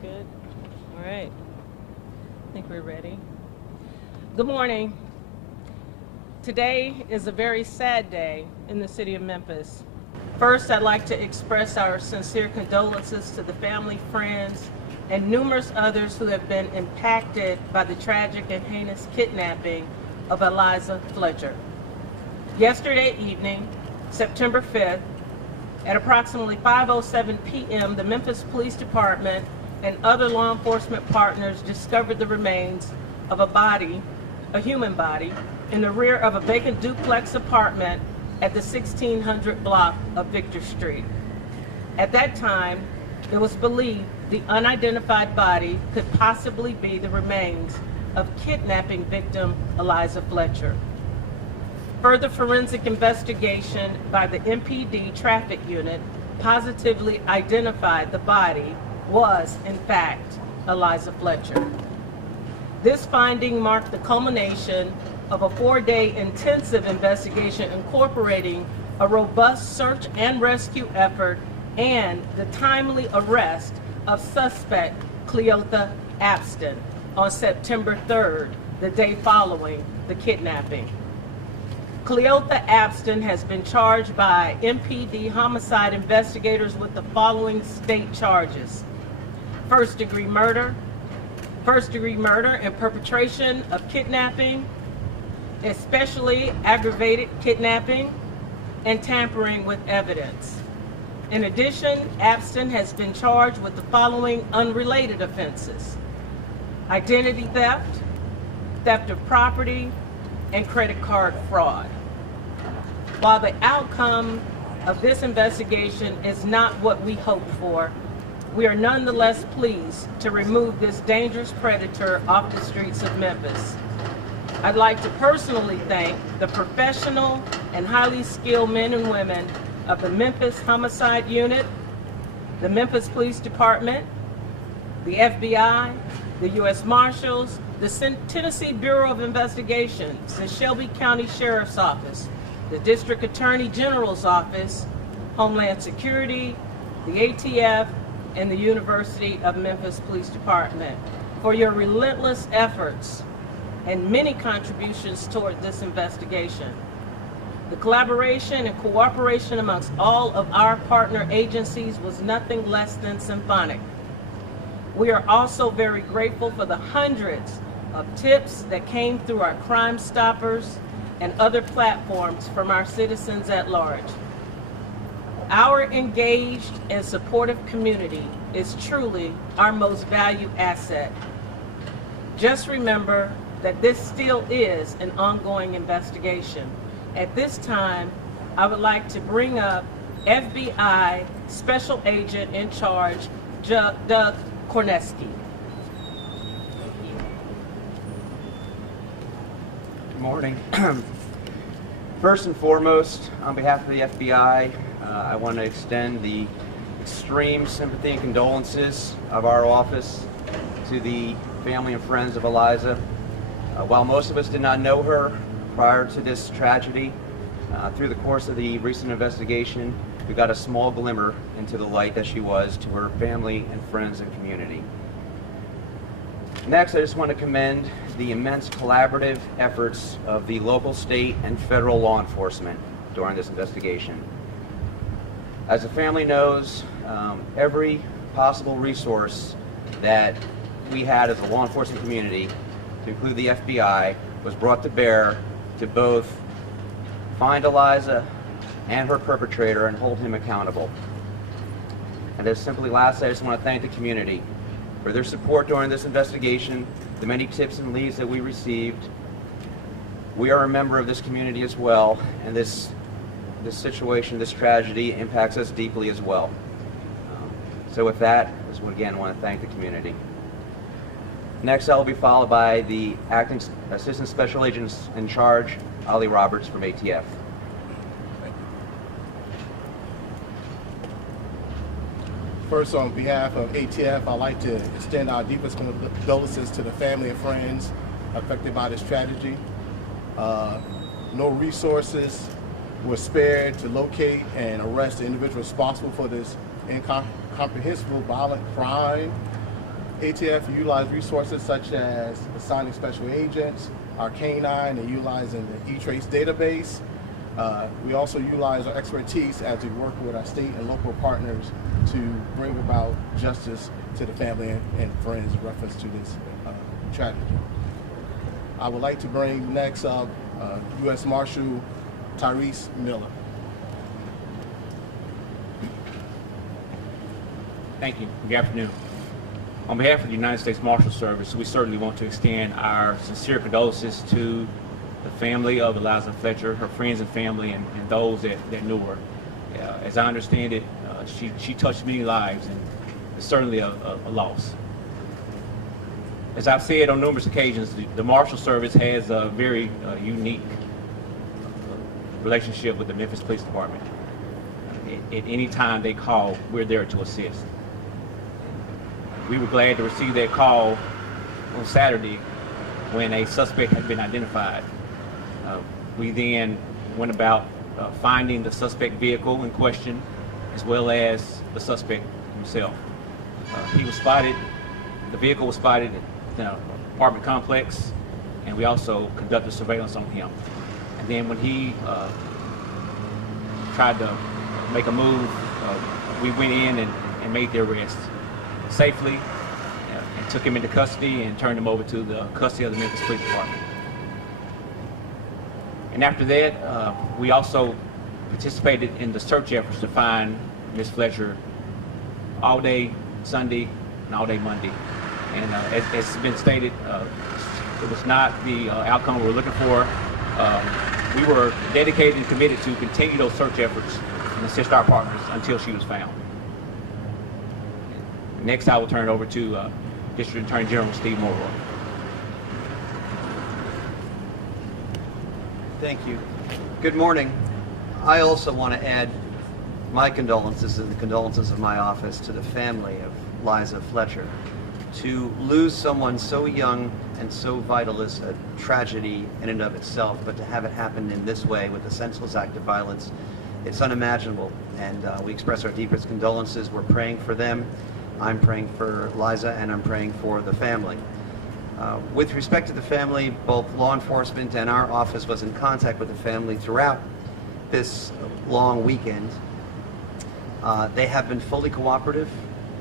Good. All right. I think we're ready. Good morning. Today is a very sad day in the city of Memphis. First, I'd like to express our sincere condolences to the family, friends, and numerous others who have been impacted by the tragic and heinous kidnapping of Eliza Fletcher. Yesterday evening, September 5th, at approximately 5:07 p.m., the Memphis Police Department and other law enforcement partners discovered the remains of a human body, in the rear of a vacant duplex apartment at the 1600 block of Victor Street. At that time, it was believed the unidentified body could possibly be the remains of kidnapping victim Eliza Fletcher. Further forensic investigation by the MPD traffic unit positively identified the body was, in fact, Eliza Fletcher. This finding marked the culmination of a 4-day intensive investigation incorporating a robust search and rescue effort and the timely arrest of suspect Cleotha Abston on September 3rd, the day following the kidnapping. Cleotha Abston has been charged by MPD homicide investigators with the following state charges: first-degree murder and perpetration of kidnapping, especially aggravated kidnapping, and tampering with evidence. In addition, Abston has been charged with the following unrelated offenses: identity theft, theft of property, and credit card fraud. While the outcome of this investigation is not what we hoped for, we are nonetheless pleased to remove this dangerous predator off the streets of Memphis. I'd like to personally thank the professional and highly skilled men and women of the Memphis Homicide Unit, the Memphis Police Department, the FBI, the U.S. Marshals, the Tennessee Bureau of Investigations, the Shelby County Sheriff's Office, the District Attorney General's Office, Homeland Security, the ATF, and the University of Memphis Police Department for your relentless efforts and many contributions toward this investigation. The collaboration and cooperation amongst all of our partner agencies was nothing less than symphonic. We are also very grateful for the hundreds of tips that came through our Crime Stoppers and other platforms from our citizens at large. Our engaged and supportive community is truly our most valued asset. Just remember that this still is an ongoing investigation. At this time, I would like to bring up FBI Special Agent in Charge, Doug Kornesky. Good morning. First and foremost, on behalf of the FBI, I want to extend the extreme sympathy and condolences of our office to the family and friends of Eliza. While most of us did not know her prior to this tragedy, through the course of the recent investigation, we got a small glimmer into the light that she was to her family and friends and community. Next, I just want to commend the immense collaborative efforts of the local, state, and federal law enforcement during this investigation. As the family knows, every possible resource that we had as a law enforcement community, to include the FBI, was brought to bear to both find Eliza and her perpetrator and hold him accountable. And as simply last, I just want to thank the community for their support during this investigation, the many tips and leads that we received. We are a member of this community as well, and this situation, this tragedy, impacts us deeply as well. So with that, I just again want to thank the community. Next, I'll be followed by the Acting Assistant Special Agent in Charge, Ollie Roberts from ATF. First, on behalf of ATF, I'd like to extend our deepest condolences to the family and friends affected by this tragedy. No resources were spared to locate and arrest the individual responsible for this incomprehensible violent crime. ATF utilize resources such as assigning special agents, our canine, and utilizing the E-Trace database. We also utilize our expertise as we work with our state and local partners to bring about justice to the family and friends in reference to this tragedy. I would like to bring next up U.S. Marshal Tyrese Miller. Thank you. Good afternoon. On behalf of the United States Marshal Service, we certainly want to extend our sincere condolences to the family of Eliza Fletcher, her friends and family, and those that knew her. As I understand it, she touched many lives, and it's certainly a loss. As I've said on numerous occasions, the Marshal Service has a very unique relationship with the Memphis Police Department. At any time they call, we're there to assist. We were glad to receive that call on Saturday when a suspect had been identified. We then went about finding the suspect vehicle in question, as well as the suspect himself. He was spotted, the vehicle was spotted at the apartment complex, and we also conducted surveillance on him. And then when he tried to make a move, we went in and made the arrest safely, and took him into custody and turned him over to the custody of the Memphis Police Department. And after that, we also participated in the search efforts to find Ms. Fletcher all day Sunday and all day Monday. And as has been stated, it was not the outcome we were looking for. We were dedicated and committed to continue those search efforts and assist our partners until she was found. Next, I will turn it over to District Attorney General Steve Mulroy. Thank you. Good morning. I also want to add my condolences and the condolences of my office to the family of Eliza Fletcher. To lose someone so young and so vital is a tragedy in and of itself, but to have it happen in this way with a senseless act of violence, it's unimaginable. And we express our deepest condolences. We're praying for them. I'm praying for Eliza, and I'm praying for the family. With respect to the family, both law enforcement and our office was in contact with the family throughout this long weekend. They have been fully cooperative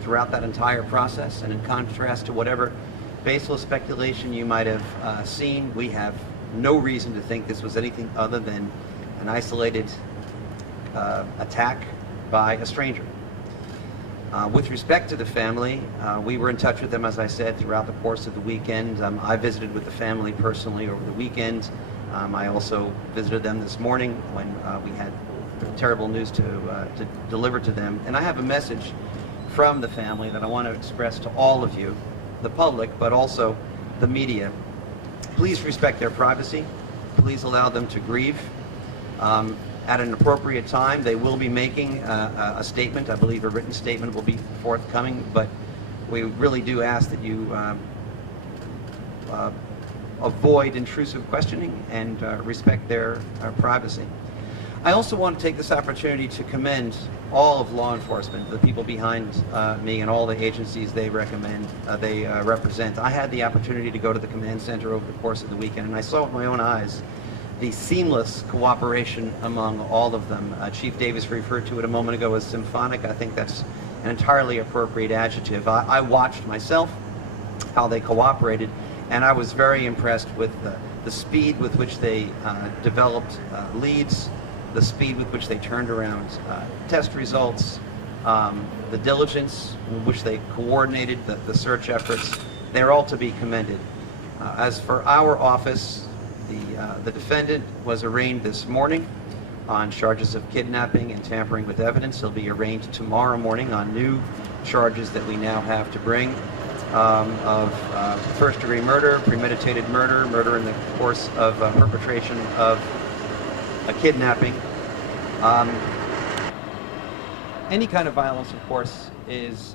throughout that entire process, and in contrast to whatever baseless speculation you might have seen, we have no reason to think this was anything other than an isolated attack by a stranger. With respect to the family, we were in touch with them, as I said, throughout the course of the weekend. I visited with the family personally over the weekend. I also visited them this morning when we had terrible news to deliver to them. And I have a message from the family that I want to express to all of you, the public, but also the media. Please respect their privacy. Please allow them to grieve. At an appropriate time, they will be making a statement. I believe a written statement will be forthcoming, but we really do ask that you avoid intrusive questioning and respect their privacy. I also want to take this opportunity to commend all of law enforcement, the people behind me and all the agencies they represent. I had the opportunity to go to the command center over the course of the weekend, and I saw with my own eyes the seamless cooperation among all of them. Chief Davis referred to it a moment ago as symphonic. I think that's an entirely appropriate adjective. I watched myself how they cooperated, and I was very impressed with the speed with which they developed leads, the speed with which they turned around test results, the diligence with which they coordinated the search efforts. They're all to be commended. As for our office, the defendant was arraigned this morning on charges of kidnapping and tampering with evidence. He'll be arraigned tomorrow morning on new charges that we now have to bring of first-degree murder, premeditated murder, murder in the course of perpetration of a kidnapping. Any kind of violence, of course, is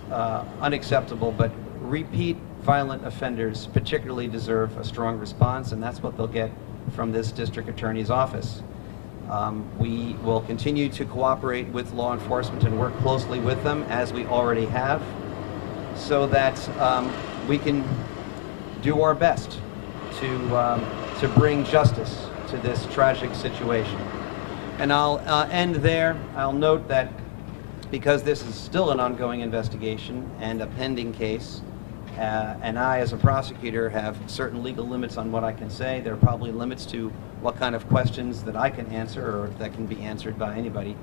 unacceptable, but repeat violent offenders particularly deserve a strong response, and that's what they'll get from this district attorney's office. We will continue to cooperate with law enforcement and work closely with them, as we already have, so that we can do our best to bring justice to this tragic situation. And I'll end there. I'll note that because this is still an ongoing investigation and a pending case, and I, as a prosecutor, have certain legal limits on what I can say. There are probably limits to what kind of questions that I can answer or that can be answered by anybody.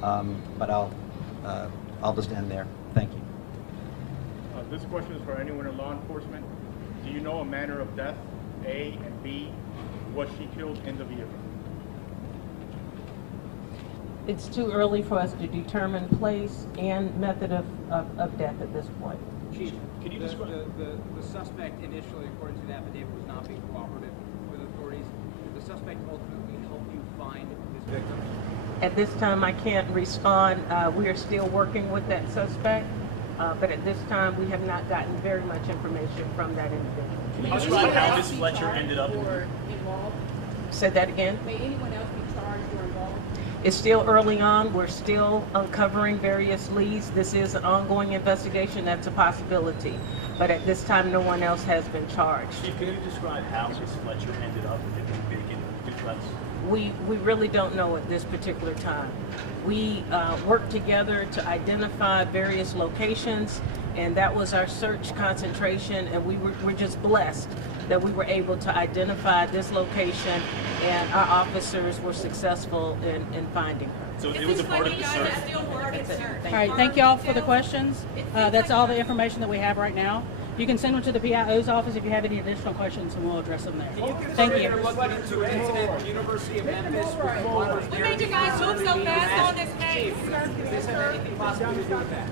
But I'll just end there. Thank you. This question is for anyone in law enforcement. Do you know a manner of death, A, and B, was she killed in the vehicle? It's too early for us to determine place and method of death at this point. Chief, can you describe the suspect initially, according to the affidavit, was not being cooperative with authorities? Did the suspect ultimately help you find his victim? At this time, I can't respond. We are still working with that suspect, but at this time, we have not gotten very much information from that individual. Can you describe how Ms. Fletcher ended up or involved? Say that again? May anyone else be charged or involved? It's still early on. We're still uncovering various leads. This is an ongoing investigation. That's a possibility. But at this time, no one else has been charged. Chief, can you describe how Ms. Fletcher ended up in the vacant duplex? We really don't know at this particular time. We worked together to identify various locations, and that was our search concentration, and we're just blessed that we were able to identify this location, and our officers were successful in finding her. So it was a part of the search? That's it. All right, thank you all for the questions. That's all the information that we have right now. You can send them to the PIO's office if you have any additional questions, and we'll address them there. Thank you. University of Memphis. What made you guys move so fast on this case? Does this have anything possible to do with that?